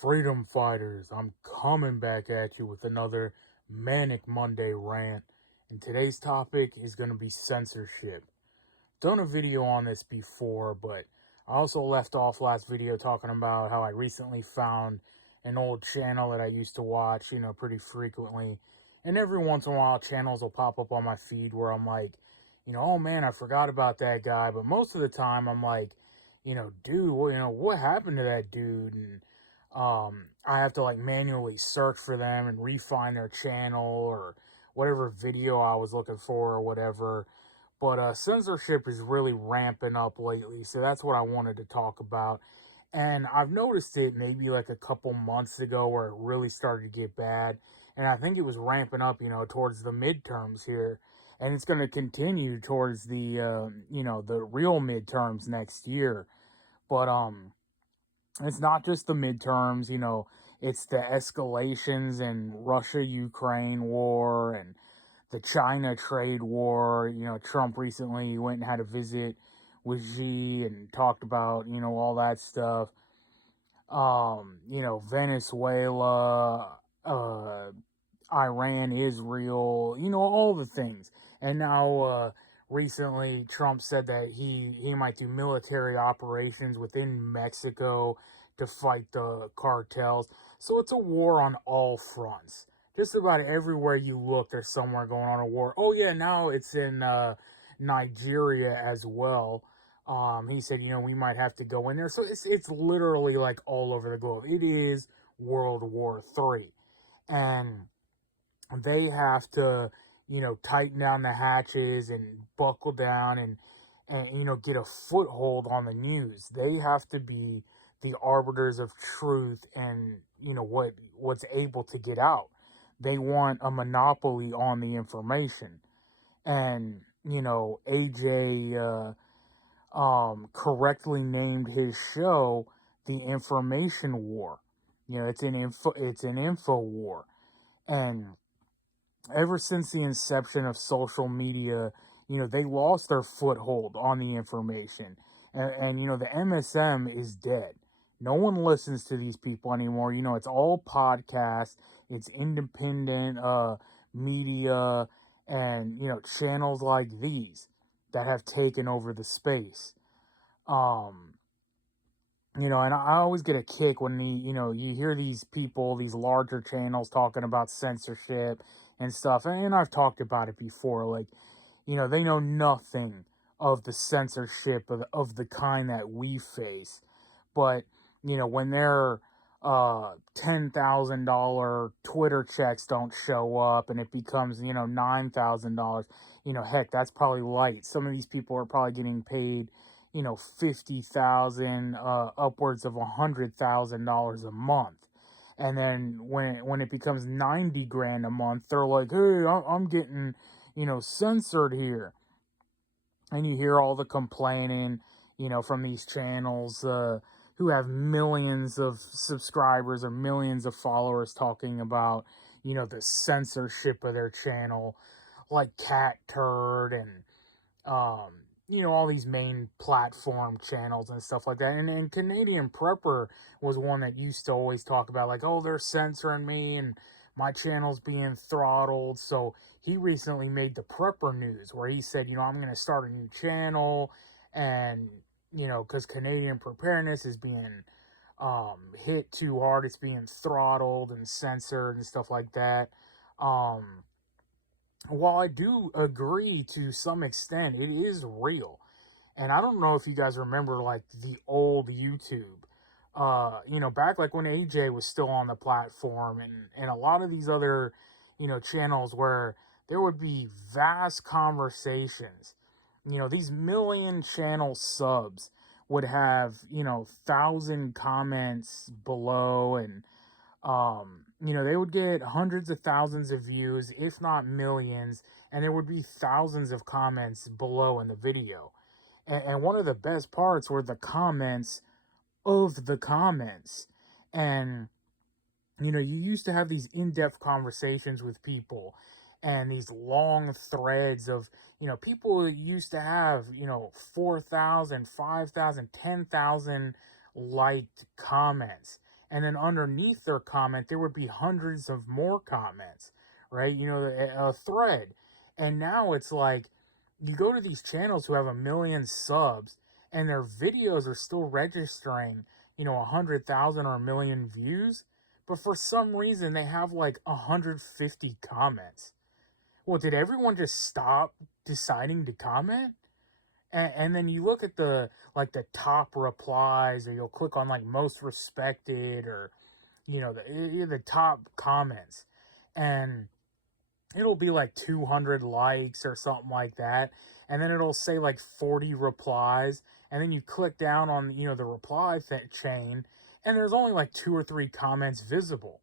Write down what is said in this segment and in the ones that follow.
Freedom fighters, I'm coming back at you with another Manic Monday rant, and today's topic is going to be censorship. Done a video on this before, but I also left off last video talking about how I recently found an old channel that I used to watch, pretty frequently. And every once in a while, channels will pop up on my feed where I'm like, oh man, I forgot about that guy. But most of the time, I'm like, dude, what happened to that dude? And I have to like manually search for them and refine their channel or whatever video I was looking for or whatever. But censorship is really ramping up lately, so that's what I wanted to talk about. And I've noticed it maybe like a couple months ago where it really started to get bad. And I think it was ramping up, towards the midterms here. And it's going to continue towards the real midterms next year. But it's not just the midterms, it's the escalations in Russia-Ukraine war and the China trade war. Trump recently went and had a visit with Xi and talked about, all that stuff. Venezuela, Iran, Israel, all the things. And now, recently, Trump said that he might do military operations within Mexico to fight the cartels. So it's a war on all fronts. Just about everywhere you look, there's somewhere going on a war. Oh yeah, now it's in Nigeria as well. He said, we might have to go in there. So it's literally like all over the globe. It is World War III, and they have to, tighten down the hatches and buckle down and get a foothold on the news. They have to be the arbiters of truth and what's able to get out. They want a monopoly on the information. And AJ correctly named his show the Information War. It's an info war. And ever since the inception of social media, they lost their foothold on the information. And the MSM is dead. No one listens to these people anymore. It's all podcasts. It's independent media and, channels like these that have taken over the space. And I always get a kick when you hear these people, these larger channels talking about censorship and stuff. And I've talked about it before. Like, they know nothing of the censorship of the kind that we face. But, when their $10,000 Twitter checks don't show up and it becomes, $9,000, heck, that's probably light. Some of these people are probably getting paid, 50,000, upwards of $100,000 a month. And then when it becomes 90 grand a month, they're like, hey, I'm getting, censored here. And you hear all the complaining, from these channels, who have millions of subscribers or millions of followers talking about, the censorship of their channel, like Cat Turd and, all these main platform channels and stuff like that. And Canadian Prepper was one that used to always talk about, like, oh, they're censoring me and my channel's being throttled. So he recently made the Prepper News where he said, I'm going to start a new channel and, because Canadian preparedness is being hit too hard. It's being throttled and censored and stuff like that. While I do agree to some extent, it is real. And I don't know if you guys remember, like, the old YouTube. Back like when AJ was still on the platform and a lot of these other, channels where there would be vast conversations. These million channel subs would have, 1,000 comments below and, they would get hundreds of thousands of views, if not millions, and there would be thousands of comments below in the video. And one of the best parts were the comments of the comments. And, you used to have these in-depth conversations with people and these long threads of, people used to have, 4,000, 5,000, 10,000 liked comments. and then underneath their comment there would be hundreds of more comments, right? A thread. And now it's like you go to these channels who have 1 million subs and their videos are still registering, 100,000 or 1 million views, but for some reason they have like 150 comments. Well, did everyone just stop deciding to comment? And then you look at the top replies, or you'll click on like most respected, or the top comments, and it'll be like 200 likes or something like that, and then it'll say like 40 replies, and then you click down on the reply chain, and there's only like 2 or 3 comments visible.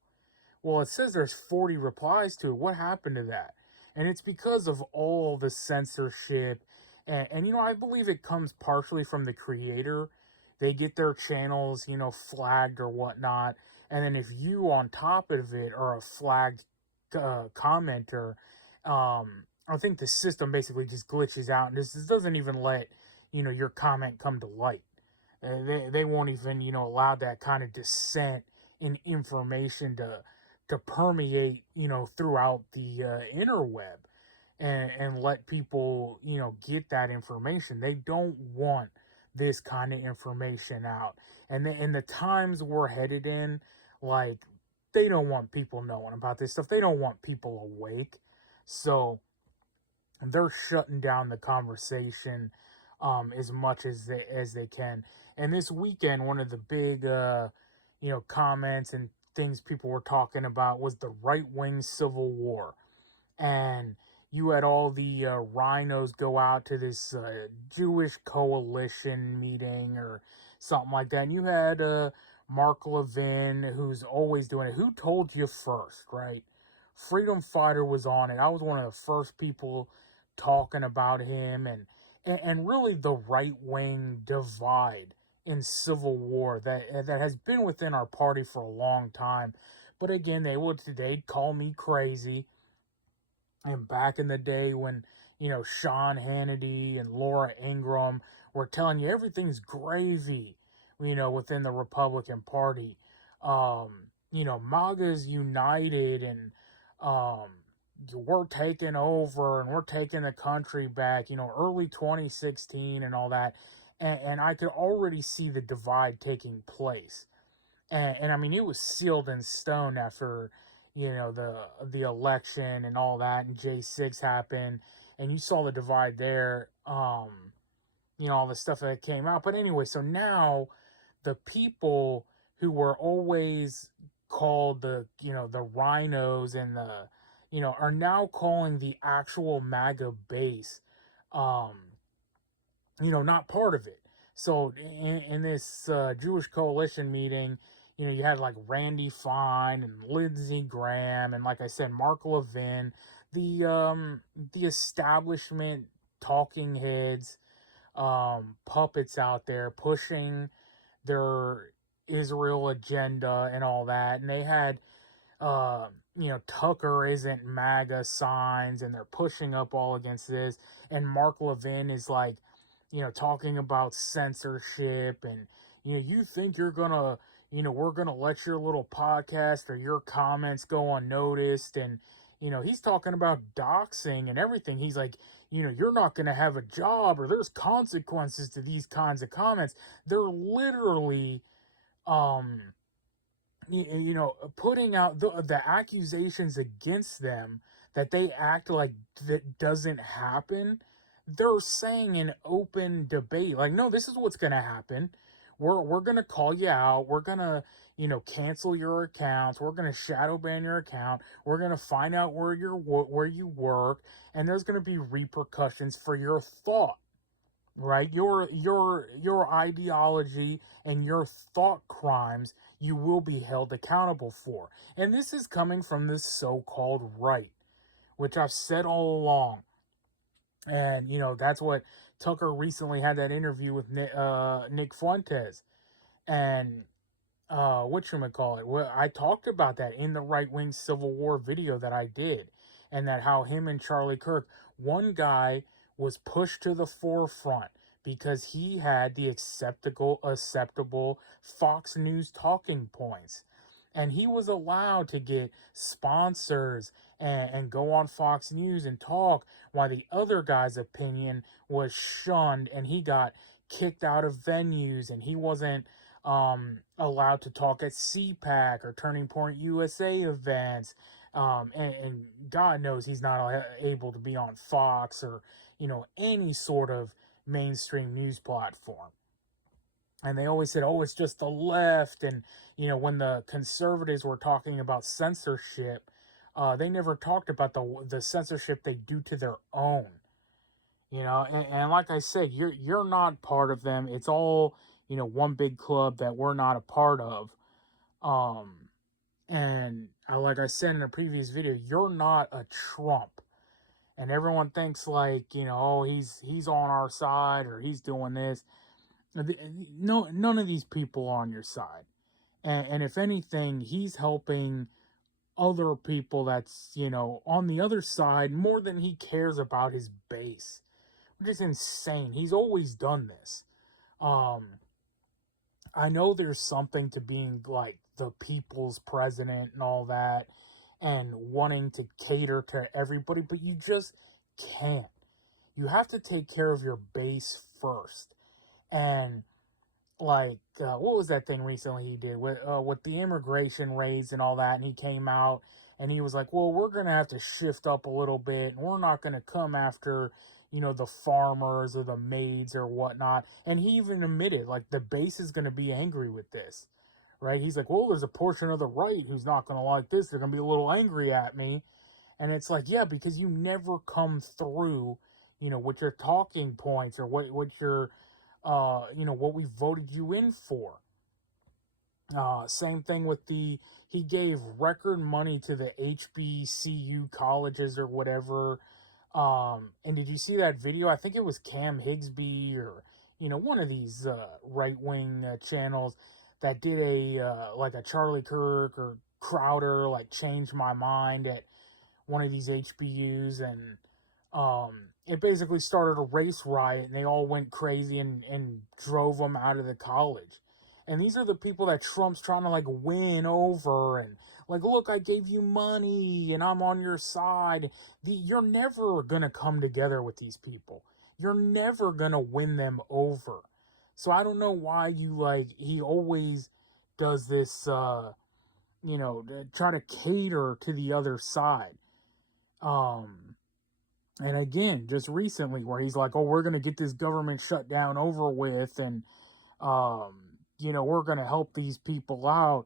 Well, it says there's 40 replies to it. What happened to that? And it's because of all the censorship. And I believe it comes partially from the creator. They get their channels, flagged or whatnot. And then if you, on top of it, are a flagged commenter, I think the system basically just glitches out. And this doesn't even let, your comment come to light. They won't even, allow that kind of dissent in information to permeate, throughout the interweb, and let people, get that information. They don't want this kind of information out. And the times we're headed in, like, they don't want people knowing about this stuff. They don't want people awake. So they're shutting down the conversation as much as they can. And this weekend, one of the big comments and things people were talking about was the right-wing civil war. And you had all the rhinos go out to this Jewish coalition meeting or something like that. And you had Mark Levin, who's always doing it. Who told you first, right? Freedom Fighter was on it. I was one of the first people talking about him, and really the right-wing divide in civil war that has been within our party for a long time. But again, they'd call me crazy. And back in the day when, Sean Hannity and Laura Ingraham were telling you everything's gravy, within the Republican Party, MAGA's united, and we're taking over and we're taking the country back, early 2016 and all that. And I could already see the divide taking place. And I mean, it was sealed in stone after, the election and all that, and J6 happened, and you saw the divide there, all the stuff that came out. But anyway, so now the people who were always called the rhinos and are now calling the actual MAGA base, not part of it. So in this Jewish coalition meeting, you had like Randy Fine and Lindsey Graham, and like I said, Mark Levin, the establishment talking heads, puppets out there pushing their Israel agenda and all that. And they had, Tucker isn't MAGA signs, and they're pushing up all against this. And Mark Levin is like, talking about censorship, and, you think you're gonna, we're gonna let your little podcast or your comments go unnoticed. And, he's talking about doxing and everything. He's like, you're not gonna have a job, or there's consequences to these kinds of comments. They're literally, putting out the accusations against them that they act like that doesn't happen. They're saying in open debate, like, no, this is what's going to happen. We're going to call you out. We're going to, cancel your accounts. We're going to shadow ban your account. We're going to find out where you work, and there's going to be repercussions for your thought, right? Your ideology and your thought crimes, you will be held accountable for. And this is coming from this so-called right, which I've said all along. And, that's what Tucker recently had that interview with Nick Fuentes. And, whatchamacallit, well, I talked about that in the right-wing Civil War video that I did. And that how him and Charlie Kirk, one guy was pushed to the forefront because he had the acceptable Fox News talking points. And he was allowed to get sponsors and go on Fox News and talk, while the other guy's opinion was shunned and he got kicked out of venues, and he wasn't allowed to talk at CPAC or Turning Point USA events. And God knows he's not able to be on Fox or, any sort of mainstream news platform. And they always said, oh, it's just the left. And, when the conservatives were talking about censorship, they never talked about the censorship they do to their own. And like I said, you're not part of them. It's all, one big club that we're not a part of. And like I said in a previous video, you're not a Trump. And everyone thinks like, oh, he's on our side or he's doing this. No, none of these people are on your side. And if anything, he's helping other people that's, on the other side more than he cares about his base. Which is insane. He's always done this. I know there's something to being like the people's president and all that and wanting to cater to everybody, but you just can't. You have to take care of your base first. And like, what was that thing recently he did with the immigration raids and all that? And he came out and he was like, well, we're going to have to shift up a little bit, and we're not going to come after, the farmers or the maids or whatnot. And he even admitted, like, the base is going to be angry with this, right? He's like, well, there's a portion of the right who's not going to like this. They're going to be a little angry at me. And it's like, yeah, because you never come through, with your talking points or what your, what we voted you in for. Same thing with he gave record money to the HBCU colleges or whatever. And did you see that video? I think it was Cam Higsby or, one of these, right-wing channels that did like a Charlie Kirk or Crowder, like, Change My Mind at one of these HBUs. And, it basically started a race riot, and they all went crazy and drove them out of the college. And these are the people that Trump's trying to, like, win over and, like, look, I gave you money and I'm on your side. You're never going to come together with these people. You're never going to win them over. So I don't know why he always does this, try to cater to the other side. And again, just recently where he's like, oh, we're going to get this government shutdown over with, and, we're going to help these people out.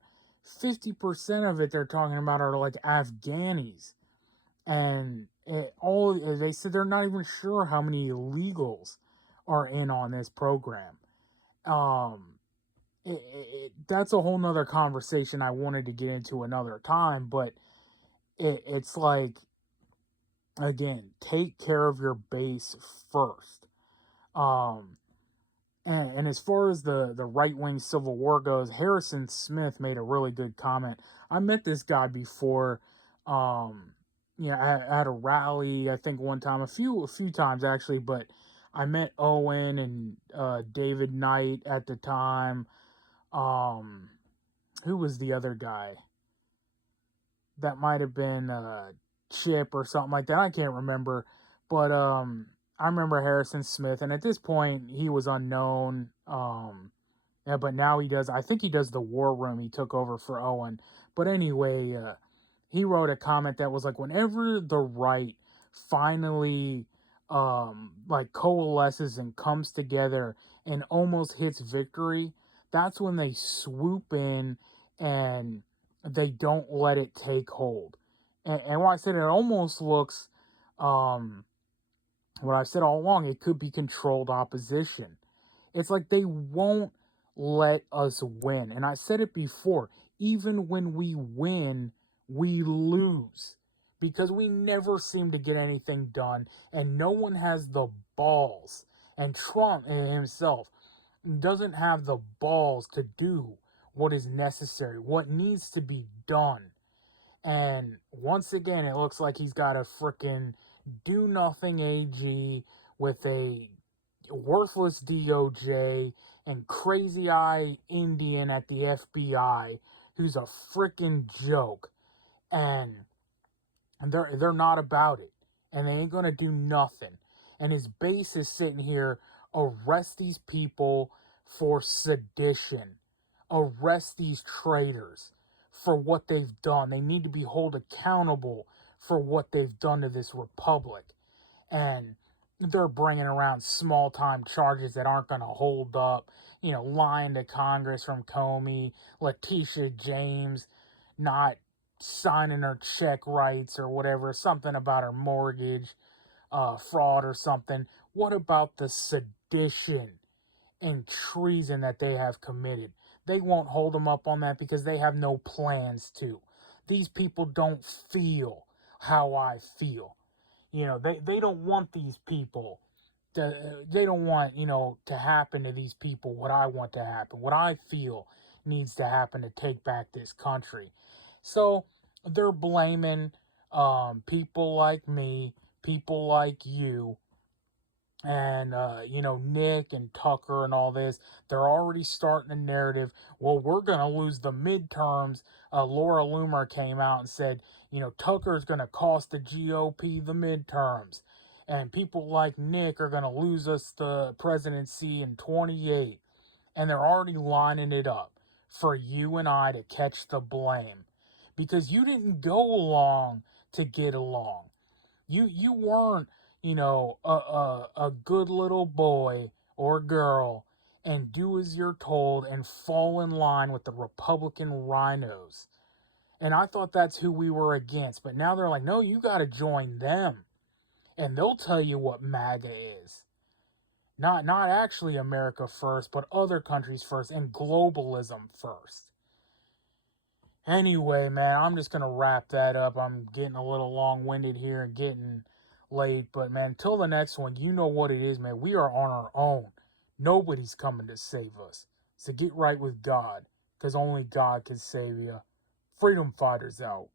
50% of it they're talking about are like Afghanis. And they said they're not even sure how many illegals are in on this program. That's a whole nother conversation I wanted to get into another time, but it's like, again, take care of your base first. And as far as the right-wing Civil War goes, Harrison Smith made a really good comment. I met this guy before, at a rally, I think one time, a few times actually, but I met Owen and David Knight at the time. Who was the other guy? That might have been Chip or something like that. I can't remember. But I remember Harrison Smith, and at this point he was unknown. But now I think he does the War Room. He took over for Owen. But anyway, he wrote a comment that was like, whenever the right finally coalesces and comes together and almost hits victory, that's when they swoop in and they don't let it take hold. And when I said it almost looks, what I've said all along, it could be controlled opposition. It's like they won't let us win. And I said it before, even when we win, we lose. Because we never seem to get anything done, and no one has the balls. And Trump himself doesn't have the balls to do what is necessary, what needs to be done. And once again, it looks like he's got a freaking do-nothing AG with a worthless DOJ and crazy eye Indian at the FBI who's a freaking joke, and they're not about it, and they ain't gonna do nothing. And his base is sitting here, arrest these people for sedition, arrest these traitors for what they've done. They need to be held accountable for what they've done to this republic. And they're bringing around small-time charges that aren't going to hold up. You know, lying to Congress from Comey, Letitia James not signing her check rights or whatever, something about her mortgage, fraud or something. What about the sedition and treason that they have committed? They won't hold them up on that because they have no plans to. These people don't feel how I feel. You know, they don't want these people they don't want, to happen to these people what I want to happen, what I feel needs to happen to take back this country. So they're blaming people like me, people like you, and Nick and Tucker and all this. They're already starting a narrative. Well, we're gonna lose the midterms. Laura Loomer came out and said, Tucker's gonna cost the GOP the midterms, and people like Nick are gonna lose us the presidency in 28. And they're already lining it up for you and I to catch the blame, because you didn't go along to get along. You weren't, a good little boy or girl and do as you're told and fall in line with the Republican rhinos. And I thought that's who we were against. But now they're like, no, you got to join them. And they'll tell you what MAGA is. Not actually America first, but other countries first and globalism first. Anyway, man, I'm just going to wrap that up. I'm getting a little long-winded here and getting late. But, man, until the next one, you know what it is, man. We are on our own. Nobody's coming to save us. So get right with God, because only God can save you. Freedom fighters out.